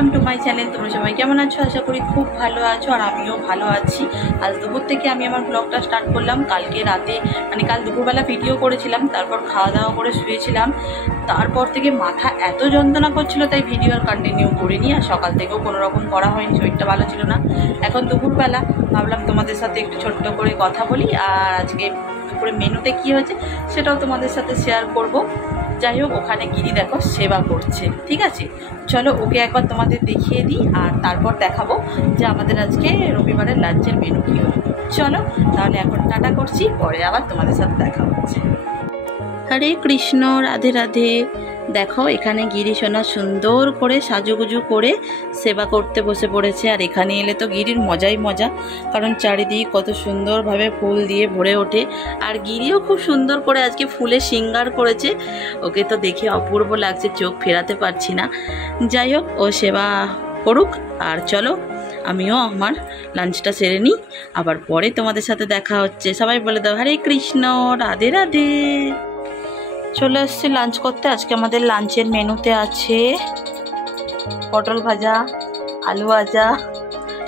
Welcome to my channel. তোমরা সবাই কেমন আছো? আশা করি খুব ভালো আছো, আর আমিও ভালো আছি। আজ দুপুর থেকে আমি আমার ব্লগটা স্টার্ট করলাম। কালকে রাতে কাল দুপুরবেলা ভিডিও করেছিলাম, তারপর খাওয়া দাওয়া করে শুয়েছিলাম। তারপর থেকে মাথা এত যন্ত্রণা করছিল, তাই ভিডিও আর কন্টিনিউ করিনি। আর সকাল থেকেও কোনো রকম করা হয়নি, শরীরটা ভালো ছিল না। এখন দুপুরবেলা ভাবলাম তোমাদের সাথে একটু ছোট্ট করে কথা বলি, আর আজকে দুপুরে মেনুতে কী হয়েছে সেটাও তোমাদের সাথে শেয়ার করব। যাই হোক, ওখানে গিরি দেখো সেবা করছে, ঠিক আছে? চলো ওকে একবার তোমাদের দেখিয়ে দিই, আর তারপর দেখাবো যে আমাদের আজকে রবিবারের লাঞ্চের মেনু কী হলো। চলো তাহলে এখন টাটা করছি, পরে আবার তোমাদের সাথে দেখা হচ্ছে। হরে কৃষ্ণ, রাধে রাধে। দেখো এখানে গিরি সোনা সুন্দর করে সাজুগুজু করে সেবা করতে বসে পড়েছে। আর এখানে এলে তো গিরির মজাই মজা, কারণ চারিদিক কত সুন্দরভাবে ফুল দিয়ে ভরে ওঠে। আর গিরিও খুব সুন্দর করে আজকে ফুলে সিঙ্গার করেছে। ওকে তো দেখে অপূর্ব লাগছে, চোখ ফেরাতে পারছি না। যাই হোক, ও সেবা করুক, আর চলো আমিও আমার লাঞ্চটা সেরে নিই, আবার পরে তোমাদের সাথে দেখা হচ্ছে। সবাই বলে দাও হরে কৃষ্ণ, রাধে রাধে। চলে এসেছি লাঞ্চ করতে। আজকে আমাদের লাঞ্চের মেনুতে আছে পটল ভাজা, আলু ভাজা,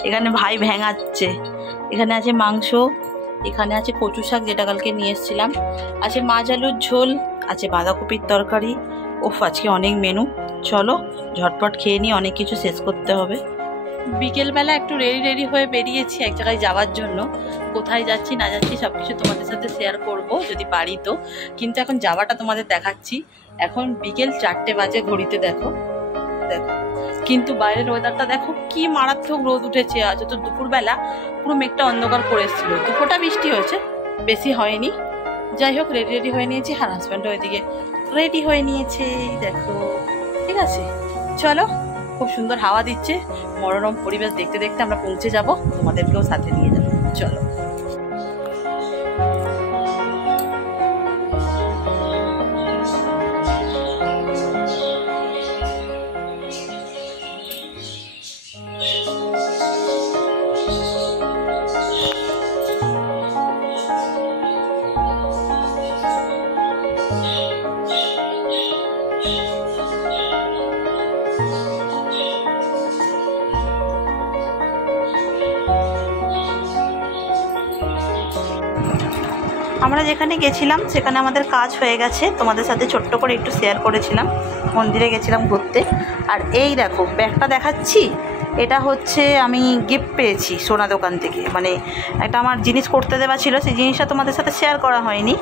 এখানে ভাই ভেঙাচ্ছে, এখানে আছে মাংস, এখানে আছে কচু শাক যেটা কালকে নিয়ে এসেছিলাম, আছে মাছ আলুর ঝোল, আছে বাঁধাকপির তরকারি। ওফ, আজকে অনেক মেনু। চলো ঝটপট খেয়ে নিই, অনেক কিছু শেষ করতে হবে। বিকেলবেলা একটু রেডি হয়ে বেরিয়েছি এক জায়গায় যাওয়ার জন্য। কোথায় যাচ্ছি না যাচ্ছি সব কিছু তোমাদের সাথে শেয়ার করব যদি পারি তো, কিন্তু এখন যাওয়াটা তোমাদের দেখাচ্ছি। এখন বিকেল 4টে বাজে ঘড়িতে, দেখো দেখো, কিন্তু বাইরের ওয়েদারটা দেখো কি মারাত্মক রোদ উঠেছে। আজ তো দুপুরবেলা পুরো মেঘটা অন্ধকার করে এসেছিল, দুপুরটা বৃষ্টি হয়েছে, বেশি হয়নি। যাই হোক, রেডি হয়ে নিয়েছি, আর হাজব্যান্ডও ওইদিকে রেডি হয়ে নিয়েছে, দেখো, ঠিক আছে? চলো, খুব সুন্দর হাওয়া দিচ্ছে, মনোরম পরিবেশ দেখতে দেখতে আমরা পৌঁছে যাব, তোমাদেরকেও সাথে নিয়ে যাবো। চলো। আমরা যেখানে গেছিলাম সেখানে আমাদের কাজ হয়ে গেছে, তোমাদের সাথে ছোট্ট করে একটু শেয়ার করেছিলাম। মন্দিরে গেছিলাম ঘুরতে। আর এই দেখো ব্যাগটা দেখাচ্ছি, এটা হচ্ছে আমি গিফট পেয়েছি সোনা দোকান থেকে। মানে একটা আমার জিনিস করতে দেওয়া ছিল, সেই জিনিসটা তোমাদের সাথে শেয়ার করা হয়নি,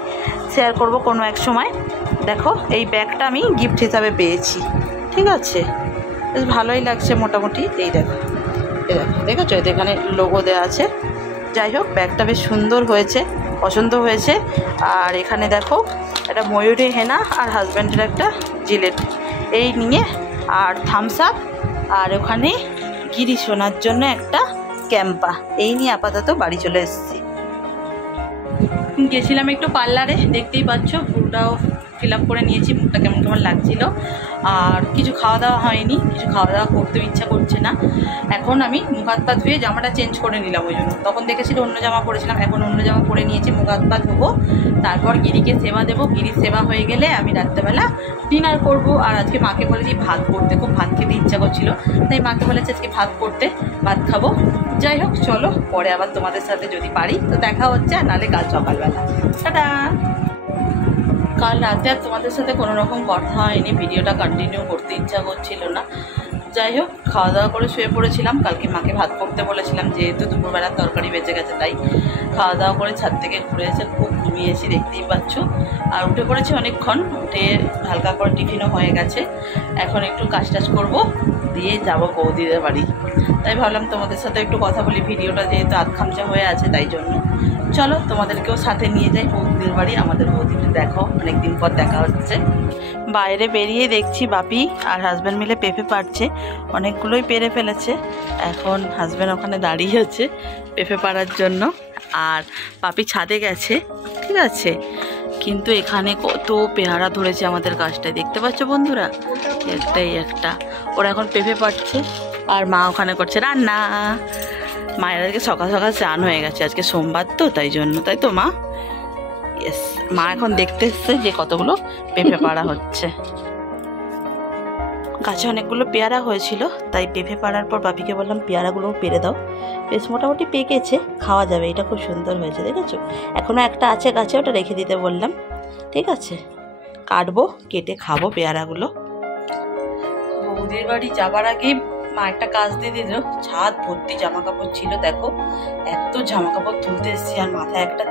শেয়ার করব কোনো এক সময়। দেখো এই ব্যাগটা আমি গিফট হিসাবে পেয়েছি, ঠিক আছে? বেশ ভালোই লাগছে মোটামুটি। এই দেখো, এই দেখো, দেখেছো? এখানে লোগো দেওয়া আছে। যাই হোক, ব্যাগটা বেশ সুন্দর হয়েছে, পছন্দ হয়েছে। আর এখানে দেখো একটা ময়ূরী হেনা আর হাজব্যান্ডের একটা জিলেট, এই নিয়ে, আর থামস আপ, আর ওখানে গিরি শোনার জন্য একটা ক্যাম্পা, এই নিয়ে আপাতত বাড়ি চলে এসেছি। গেছিলাম একটু পার্লারে, দেখতেই পাচ্ছ পুরোটাও ফিল আপ করে নিয়েছি, মুখটা কেমন কেমন লাগছিল। আর কিছু খাওয়া দাওয়া হয়নি, কিছু খাওয়া দাওয়া করতেও ইচ্ছা করছে না। এখন আমি মুখ হাত পা ধুয়ে জামাটা চেঞ্জ করে নিলাম, ওই জন্য। তখন দেখেছিল অন্য জামা পরেছিলাম, এখন অন্য জামা পরে নিয়েছি। মুখ হাত পা ধোবো, তারপর গিরিকে সেবা দেবো। গিরির সেবা হয়ে গেলে আমি রাত্রেবেলা ডিনার করব। আর আজকে মাকে বলেছি ভাত করতে, খুব ভাত খেতে ইচ্ছা করছিল, তাই মাকে বলেছি আজকে ভাত করতে, ভাত খাবো। যাই হোক, চলো পরে আবার তোমাদের সাথে যদি পারি তো দেখা হচ্ছে, আর নাহলে কাল সকালবেলা। টাটা। কাল রাতে আর তোমাদের সাথে কোনো রকম কথা হয়নি, ভিডিওটা কন্টিনিউ করতে ইচ্ছা করছিল না। যাই হোক, খাওয়া দাওয়া করে শুয়ে পড়েছিলাম। কালকে মাকে ভাত করতে বলেছিলাম, যেহেতু দুপুরবেলার তরকারি বেঁচে গেছে, তাই খাওয়া দাওয়া করে ছাদ থেকে ঘুরে এসে খুব ঘুমিয়েছি, দেখতেই পাচ্ছ। আর উঠে পড়েছি অনেকক্ষণ, উঠে হালকা করে টিফিনও হয়ে গেছে। এখন একটু কাজ টাজ করবো, দিয়ে যাবো বৌদিদের বাড়ি। তাই ভাবলাম তোমাদের সাথে একটু কথা বলি, ভিডিওটা যেহেতু আধখামচা হয়ে আছে তাই জন্য। চলো তোমাদেরকেও সাথে নিয়ে যাই বৌদিদের বাড়ি। আমাদের বৌদিকে দেখো, অনেকদিন পর দেখা হচ্ছে। বাইরে বেরিয়ে দেখছি বাপি আর হাজব্যান্ড মিলে পেঁপে পাড়ছে, অনেকগুলোই পেরে ফেলেছে। এখন হাজব্যান্ড ওখানে দাঁড়িয়ে আছে পেঁপে পাড়ার জন্য, আর বাপি ছাদে গেছে, ঠিক আছে? কিন্তু এখানে কত পেয়ারা ধরেছে আমাদের গাছটায়, দেখতে পাচ্ছ বন্ধুরা? একটাই একটা। ওরা এখন পেঁপে পাড়ছে, আর মা ওখানে করছে রান্না। মায়ের আজকে সকাল সকাল স্নান হয়ে গেছে, আজকে সোমবার তো, তাই জন্য। তাই তো মা? ইয়েস। মা এখন দেখতে এসছে যে কতগুলো পেঁপে পাড়া হচ্ছে। গাছে অনেকগুলো পেয়ারা হয়েছিল, তাই পেঁপে পাড়ার পর বাপিকে বললাম পেয়ারাগুলো পেরে দাও। বেশ মোটামুটি পেকেছে, খাওয়া যাবে। এটা খুব সুন্দর হয়েছে, দেখেছো? এখনও একটা আছে গাছে, ওটা রেখে দিতে বললাম। ঠিক আছে, কাটবো, কেটে খাবো পেয়ারাগুলো। বৌদির বাড়ি যাবার আগে মা একটা কাজ দিয়ে দিল। ছাদ ভর্তি জামা কাপড় ছিল, দেখো এত জামা কাপড় তুলতে এসেছি। আর মাথায় একটা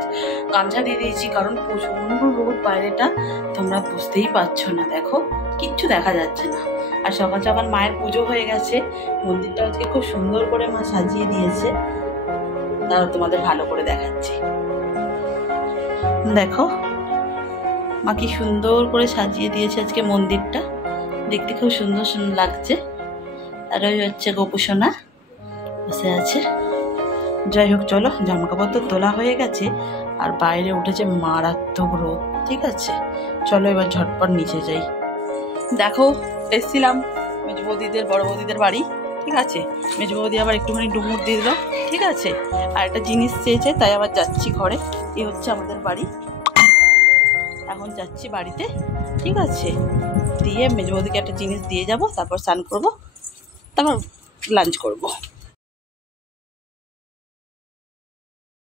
গামছা দিয়ে দিয়েছি, কারণ প্রচন্ড রোদ বাইরেটা, তোমরা বুঝতেই পারছো না। দেখো কিচ্ছু দেখা যাচ্ছে না। আর সকাল সকাল মায়ের পুজো হয়ে গেছে। মন্দিরটা আজকে খুব সুন্দর করে মা সাজিয়ে দিয়েছে, তারা তোমাদের ভালো করে দেখাচ্ছি। দেখো মা কি সুন্দর করে সাজিয়ে দিয়েছে আজকে মন্দিরটা, দেখতে খুব সুন্দর সুন্দর লাগছে। আর ওই হচ্ছে গোপুসোনা বসে আছে। যাই হোক, চলো, জামা কাপড় তো তোলা হয়ে গেছে, আর বাইরে উঠেছে মারাত্মক রোদ। ঠিক আছে, চলো এবার ঝটপট নিচে যাই। দেখো এসছিলাম মেজ বৌদিদের, বড় বৌদিদের বাড়ি। ঠিক আছে, মেজ বৌদি আবার একটুখানি ডুমুর দিয়ে দিল। ঠিক আছে, আর একটা জিনিস চেয়েছে, তাই আবার যাচ্ছি ঘরে। এই হচ্ছে আমাদের বাড়ি, এখন যাচ্ছি বাড়িতে। ঠিক আছে, দিয়ে মেজ বৌদিকে একটা জিনিস দিয়ে যাব, তারপর স্নান করবো, তারপর লাঞ্চ করব।